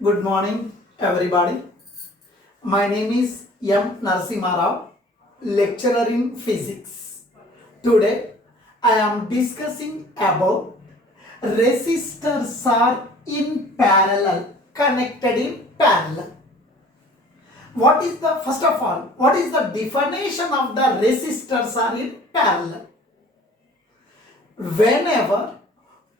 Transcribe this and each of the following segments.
Good morning, everybody. My name is Narasimha, lecturer in physics. Today, I am discussing about resistors are in parallel, connected in parallel. First of all, what is the definition of the resistors are in parallel? Whenever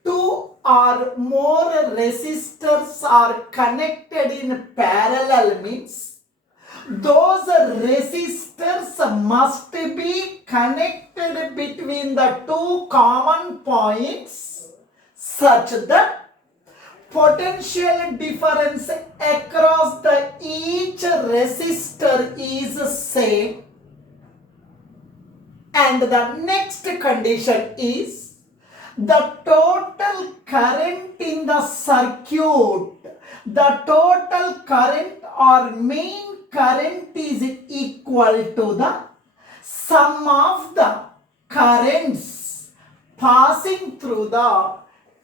two or more resistors are connected in parallel means those resistors must be connected between the two common points such that potential difference across the each resistor is same, and the next condition is the total current in the circuit, the total current or main current is equal to the sum of the currents passing through the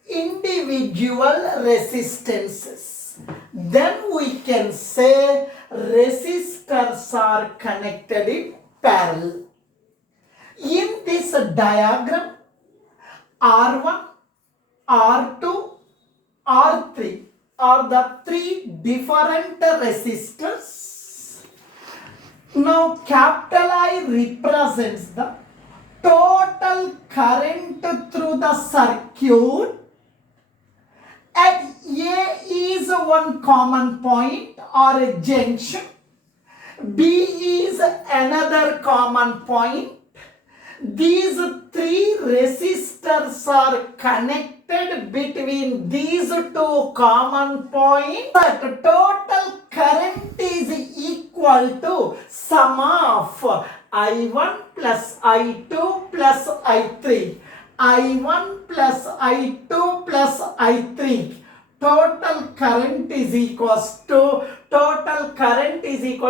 individual resistances. Then we can say resistors are connected in parallel. In this diagram, R1, R2, R3 are the three different resistors. Now capital I represents the total current through the circuit, and A is one common point or a junction, B is another common point. These three resistors are connected between these two common points. But total current is equal to sum of I1 plus I2 plus I3. I1 plus I2 plus I3. Total current is equal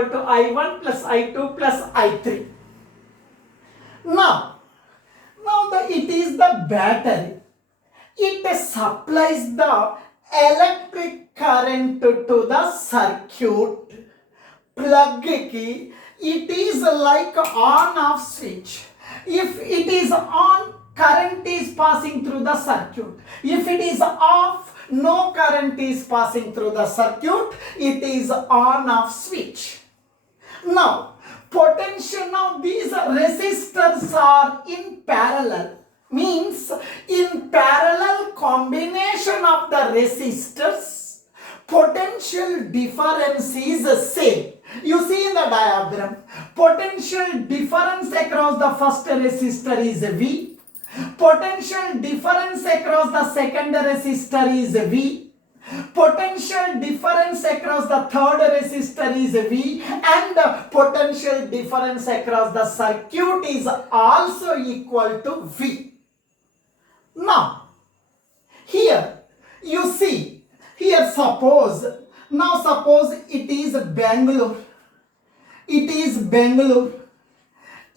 to I1 plus I2 plus I3. Now it is the battery. It supplies the electric current to the circuit. Plug key, it is like on-off switch. If it is on, current is passing through the circuit. If it is off, no current is passing through the circuit. It is on-off switch. Now these resistors are in parallel, means in parallel combination of the resistors, potential difference is same. You see in the diagram, potential difference across the first resistor is V, potential difference across the second resistor is V, potential difference across the third resistor is V, and the potential difference across the circuit is also equal to V. Now, here you see, suppose it is Bangalore. It is Bangalore.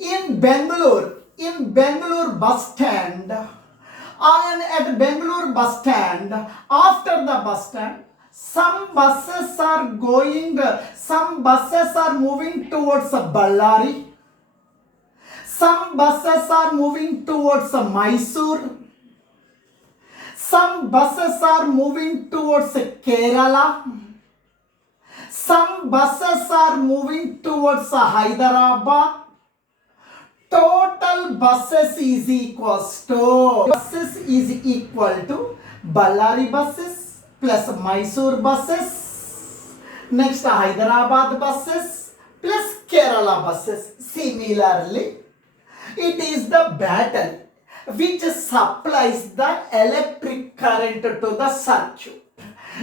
In Bangalore bus stand, and at Bangalore bus stand, after the bus stand, some buses are moving towards Ballari, some buses are moving towards Mysore, some buses are moving towards Kerala, some buses are moving towards Hyderabad. Total buses is equal to Ballari buses plus Mysore buses, next Hyderabad buses plus Kerala buses. Similarly, it is the battery which supplies the electric current to the circuit.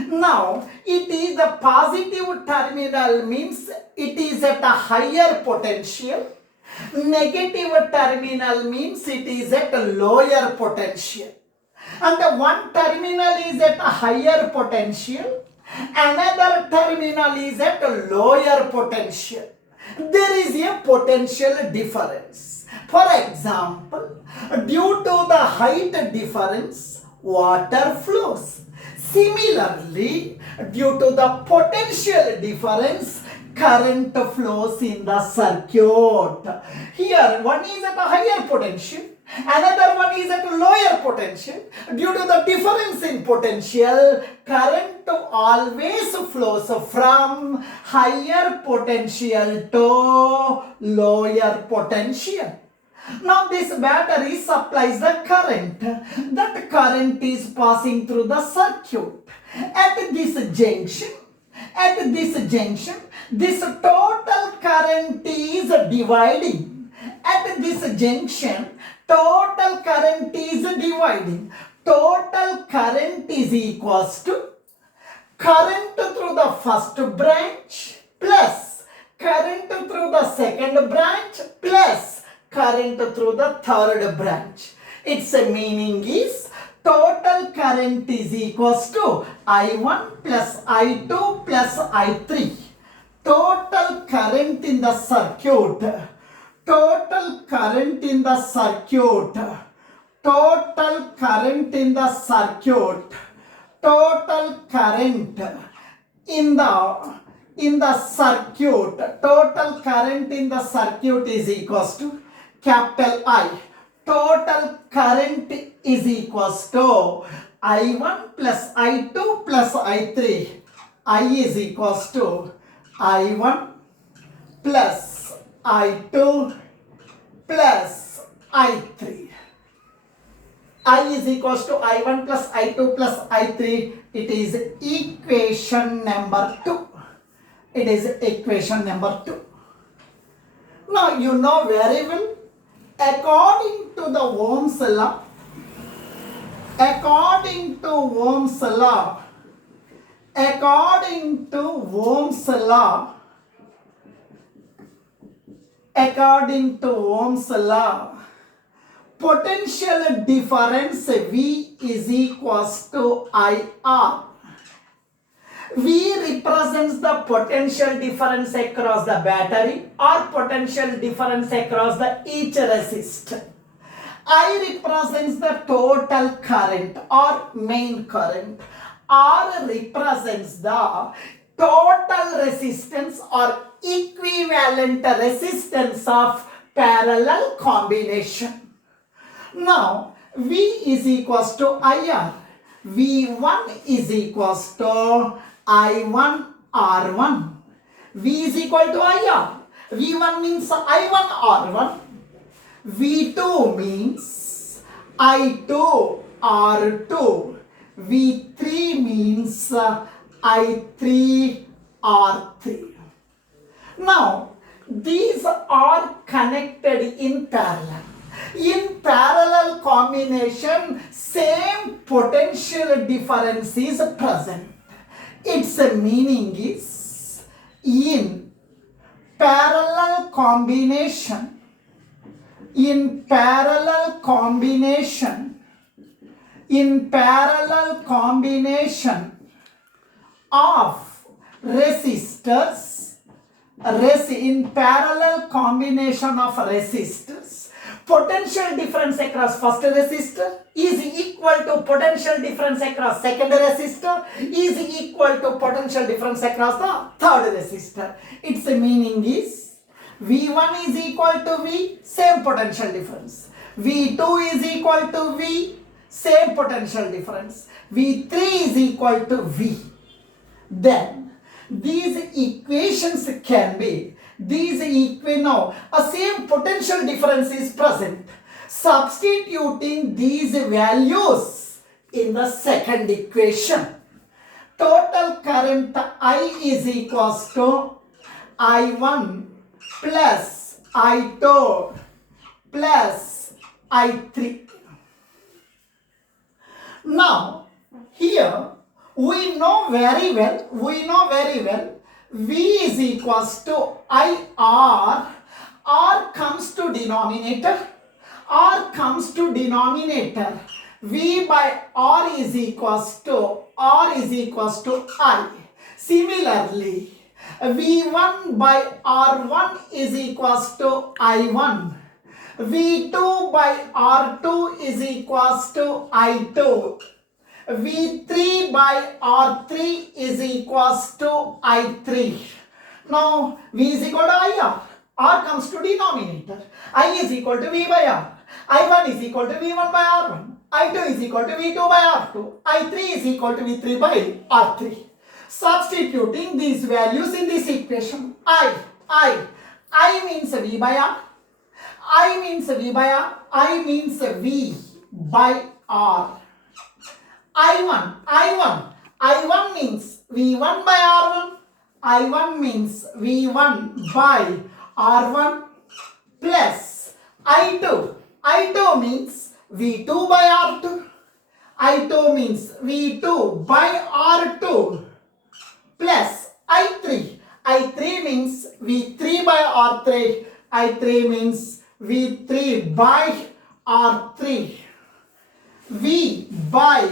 Now, it is the positive terminal, means it is at a higher potential. Negative terminal means it is at a lower potential. And one terminal is at a higher potential, another terminal is at a lower potential. There is a potential difference. For example, due to the height difference, water flows. Similarly, Due to the potential difference, current flows in the circuit. Here, one is at a higher potential, another one is at a lower potential. Due to the difference in potential, current always flows from higher potential to lower potential. Now this battery supplies the current. That current is passing through the circuit. At this junction, this total current is dividing. At this junction, total current is dividing. Total current is equals to current through the first branch plus current through the second branch plus current through the third branch. Its meaning is total current is equals to I1 plus I2 plus I3. Total current in the circuit. Total current in the circuit. Total current in the circuit. Total current in the circuit. Total current in the circuit is equals to capital I. Total current is equals to I1 plus I2 plus I3. I is equals to I1 plus I2 plus I3. I is equals to I1 plus I2 plus I3. It is equation number 2. It is equation number 2. Now you know very well, according to the Ohm's law, according to Ohm's law, according to Ohm's law, according to Ohm's law, potential difference V is equals to IR. V represents the potential difference across the battery or potential difference across the each resistor. I represents the total current or main current. R represents the total resistance or equivalent resistance of parallel combination. Now, V is equals to IR. V1 is equals to I1 R1. V is equal to IR. V1 means I1 R1. V2 means I2 R2. V3 means I3 R3. Now, these are connected in parallel. In parallel combination, same potential difference is present. Its meaning is in parallel combination, in parallel combination, in parallel combination of resistors, in parallel combination of resistors, potential difference across first resistor is equal to potential difference across second resistor is equal to potential difference across the third resistor. Its meaning is V1 is equal to V, same potential difference. V2 is equal to V, same potential difference. V3 is equal to V. Then these equations can be now a same potential difference is present. Substituting these values in the second equation, total current I is equals to I1 plus I2 plus I3. Now here we know very well V is equals to IR. R comes to denominator. V by R is equals to I. Similarly, V1 by R1 is equals to I1. V2 by R2 is equals to I2. V3 by R3 is equals to I3. Now V is equal to IR. R comes to denominator. I is equal to V by R. I1 is equal to V1 by R1. I2 is equal to V2 by R2. I3 is equal to V3 by R3. Substituting these values in this equation. I means V by R. I means V by R. I means V by R. I1 means V1 by R1. I1 means V1 by R1 plus I2 means V2 by R2. I2 means V2 by R2 plus I3 means V3 by R3. I3 means V3 by R3. V by,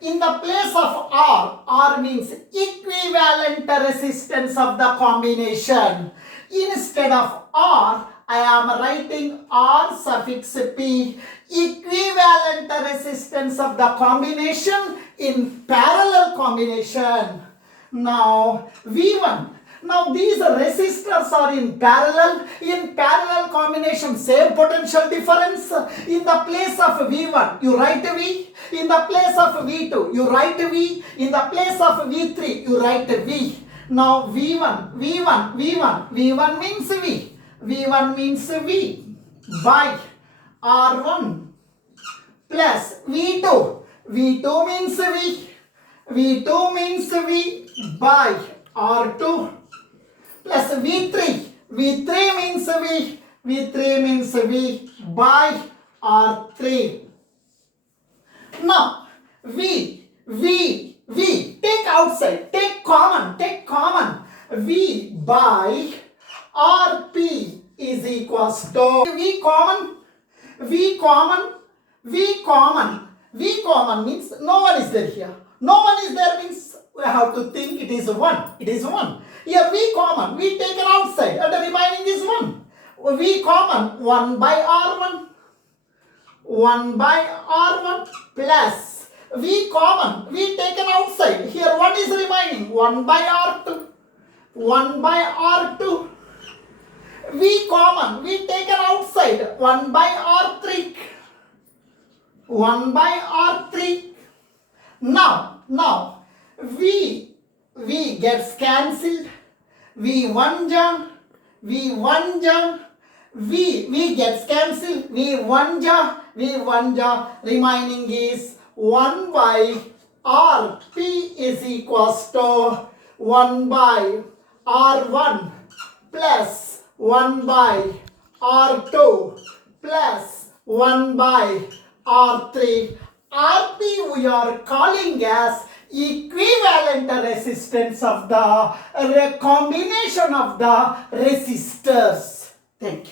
in the place of R means equivalent resistance of the combination. Instead of R, I am writing R suffix P, equivalent resistance of the combination in parallel combination. Now V1. Now these resistors are in parallel combination, same potential difference. In the place of V1, you write V. In the place of V2, you write V. In the place of V3, you write V. Now V1 means V. V1 means V by R1 plus V2. V2 means V. V2 means V by R2 plus V3. V3 means V. V3 means V by R3. Now V. Take outside. Take common. V by RP is equals to V common means no one is there here. No one is there means we have to think it is 1. It is 1. Here V common, we take it outside and the remaining is 1. V common 1 by R1. 1 by R1 plus V common, we taken outside. Here 1 is remaining. 1 by R2. 1 by R2. V common, we taken outside. 1 by R3. 1 by R3. Now V gets cancelled. V1 ja. V gets cancelled. V1 ja. Remaining is 1 by RP is equals to 1 by R1 plus 1 by R2 plus 1 by R3. RP we are calling as equivalent resistance of the combination of the resistors. Thank you.